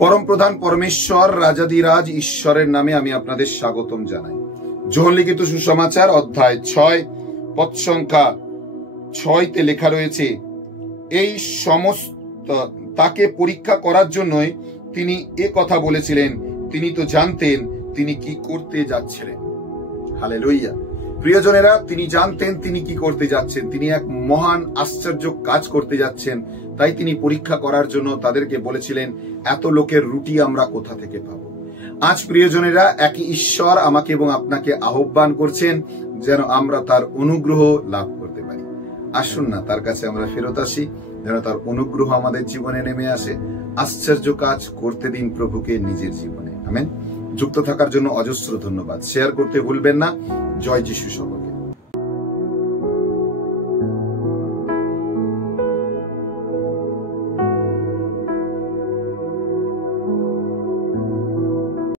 পরম প্রধান পরমেশ্বর রাজাধিরাজ ঈশ্বরের নামে আমি আপনাদের স্বাগতম জানাই। যোহন লিখিত সুসমাচার অধ্যায় 6 পদ সংখ্যা 6 লেখা রয়েছে, এই সমস্ত তাকে পরীক্ষা করার জন্যই তিনি এ কথা বলেছিলেন। তিনি তো জানতেন তিনি কি করতে যাচ্ছিলেন। হালেলুইয়া। প্রিয়জনেরা, তিনি জানতেন তিনি কি করতে যাচ্ছেন। তিনি এক মহান আশ্চর্য কাজ করতে যাচ্ছেন। তাই তিনি পরীক্ষা করার জন্য তাদেরকে বলেছিলেন, এত লোকের রুটি আমরা কোথা থেকে পাবো। আজ প্রিয়জনেরা, একই ঈশ্বর আমাকে এবং আপনাকে আহ্বান করছেন যেন আমরা তার অনুগ্রহ লাভ করতে পারি। আসুন না তার কাছে আমরা ফেরত আসি, যেন তার অনুগ্রহ আমাদের জীবনে নেমে আসে। আশ্চর্য কাজ করতে দিন প্রভুকে নিজের জীবনে। আমেন। যুক্ত থাকার জন্য অজস্র ধন্যবাদ। শেয়ার করতে ভুলবেন না। জয় যিশু সকল।